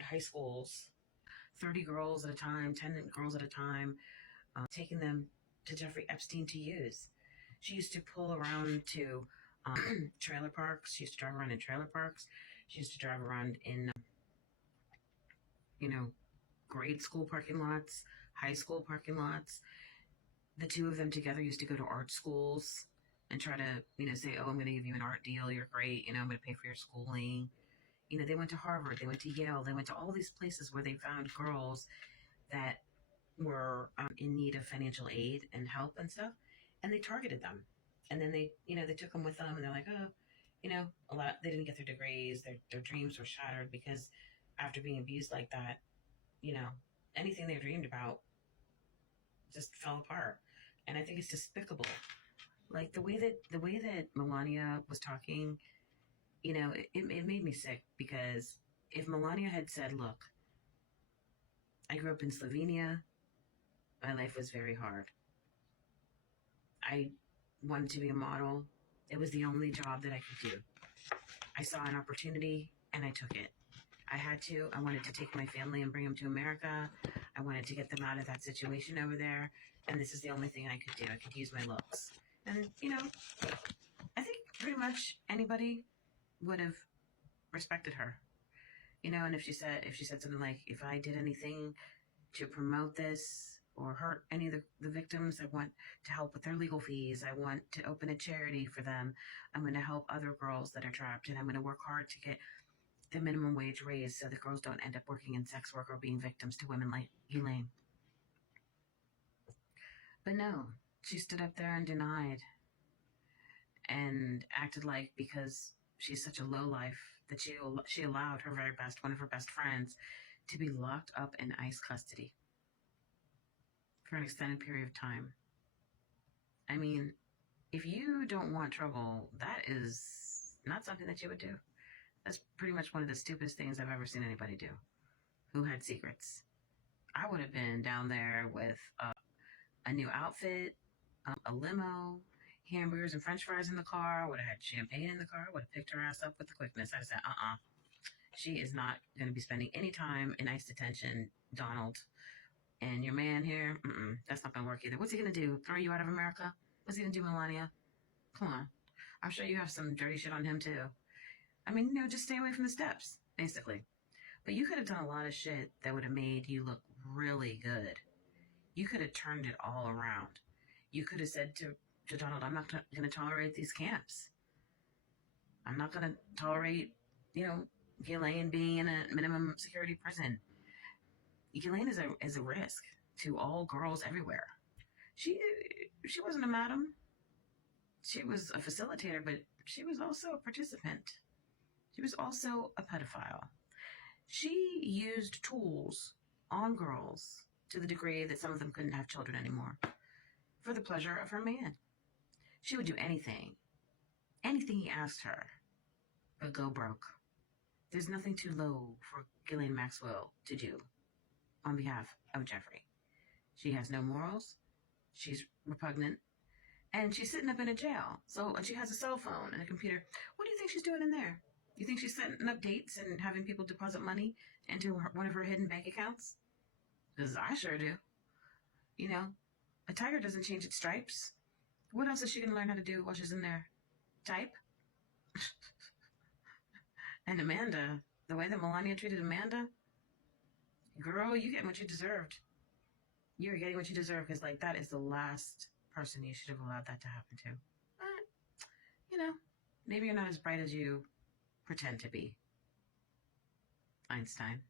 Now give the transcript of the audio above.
around high schools, 30 girls at a time, 10 girls at a time, taking them to Jeffrey Epstein to use. She used to pull around to trailer parks. She used to drive around in trailer parks. She used to drive around in, grade school parking lots, high school parking lots. The two of them together used to go to art schools and try to, say, oh, I'm going to give you an art deal. You're great. I'm going to pay for your schooling. They went to Harvard. They went to Yale. They went to all these places where they found girls that were in need of financial aid and help and stuff. And they targeted them. And then they took them with them, and they're like, oh, they didn't get their degrees. Their dreams were shattered because after being abused like that, anything they dreamed about just fell apart. And I think it's despicable. Like the way that Melania was talking, it made me sick, because if Melania had said, look, I grew up in Slovenia, my life was very hard. I wanted to be a model. It was the only job that I could do. I saw an opportunity and I took it. I wanted to take my family and bring them to America. I wanted to get them out of that situation over there. And this is the only thing I could do. I could use my looks. And, I think pretty much anybody would have respected her. And if she said something like, if I did anything to promote this or hurt any of the victims, I want to help with their legal fees. I want to open a charity for them. I'm going to help other girls that are trapped, and I'm going to work hard to get the minimum wage raised so that girls don't end up working in sex work or being victims to women like Ghislane. But no, she stood up there and denied and acted like, because she's such a lowlife, that she allowed one of her best friends, to be locked up in ICE custody for an extended period of time. I mean, if you don't want trouble, that is not something that you would do. That's pretty much one of the stupidest things I've ever seen anybody do who had secrets. I would have been down there with a new outfit, a limo, hamburgers and french fries in the car. I would have had champagne in the car. I would have picked her ass up with the quickness. I said, she is not going to be spending any time in ICE detention, Donald. And your man here, that's not going to work either. What's he going to do? Throw you out of America? What's he going to do, Melania? Come on. I'm sure you have some dirty shit on him, too. I mean, just stay away from the steps, basically. But you could have done a lot of shit that would have made you look really good. You could have turned it all around. You could have said to Donald, I'm not going to tolerate these camps. I'm not going to tolerate, Ghislane being in a minimum security prison. Ghislane is a risk to all girls everywhere. She wasn't a madam. She was a facilitator, but she was also a participant. She was also a pedophile. She used tools on girls to the degree that some of them couldn't have children anymore for the pleasure of her man. She would do anything he asked her, but go broke. There's nothing too low for Ghislane Maxwell to do on behalf of Jeffrey. She has no morals. She's repugnant. And she's sitting up in a jail. And she has a cell phone and a computer. What do you think she's doing in there? You think she's setting up dates and having people deposit money into one of her hidden bank accounts? Because I sure do. A tiger doesn't change its stripes. What else is she going to learn how to do while she's in there? Type? And Amanda, the way that Melania treated Amanda, girl, you get what you deserved. You're getting what you deserve, because, that is the last person you should have allowed that to happen to. But, maybe you're not as bright as you pretend to be, Einstein.